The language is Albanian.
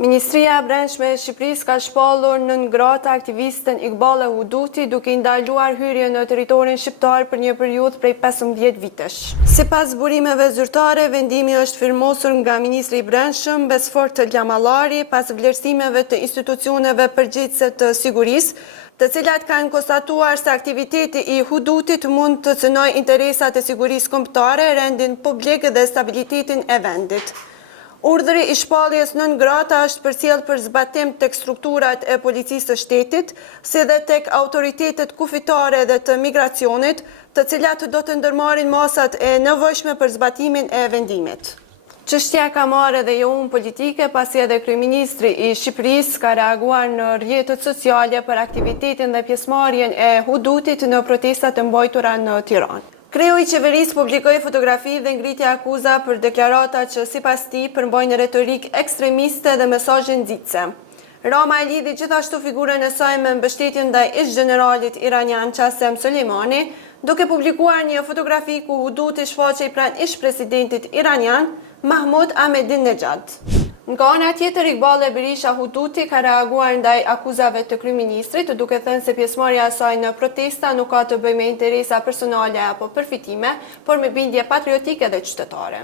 Ministria e Brendshme e Shqipërisë ka shpallur nën gratë aktivisten Iqbal Huduti duke i ndaluar hyrjen në territorin shqiptar për një periudhë prej 15 vitesh. Sipas burimeve zyrtare, vendimi është firmosur nga Ministri i Brendshëm Besfort Llamallari pas vlerësimeve të institucioneve përgjegjëse të sigurisë, të cilat kanë konstatuar se aktiviteti i Hudutit mund të cënojë interesat e sigurisë kombëtare, rendin publik dhe stabilitetin e vendit. Urdhri i shpalljes nën grata është përcjell për zbatim tek strukturat e policisë së shtetit, si dhe tek autoritetet kufitare dhe të migracionit, të cilat do të ndërmarrin masat e nevojshme për zbatimin e vendimit. Çështja ka marrë edhe jehun politike pasi edhe kryeministri i Shqipërisë ka reaguar në rrjetet sociale për aktivitetin dhe pjesëmarrjen e Hudutit në protestat e mbajtura në Tiranë. Kreu i qeverisë publikoi fotografi dhe ngriti akuza për deklarata që sipas tij përmbajnë retorikë ekstremiste dhe mesazhe nxitse. Rama e lidhi gjithashtu figurën e saj me mbështetjen ndaj ish-generalit iranian Qasem Soleimani, duke publikuar një fotografi ku Huduti shfaqej pranë ish-presidentit iranian Mahmoud Ahmadinejad. Nga ana tjetër, Iqbal Berisha Huduti ka reaguar ndaj akuzave të kryeministrit, duke thënë se pjesëmarrja e saj në protesta nuk ka të bëjë me interesa personale apo përfitime, por me bindje patriotike dhe qytetare.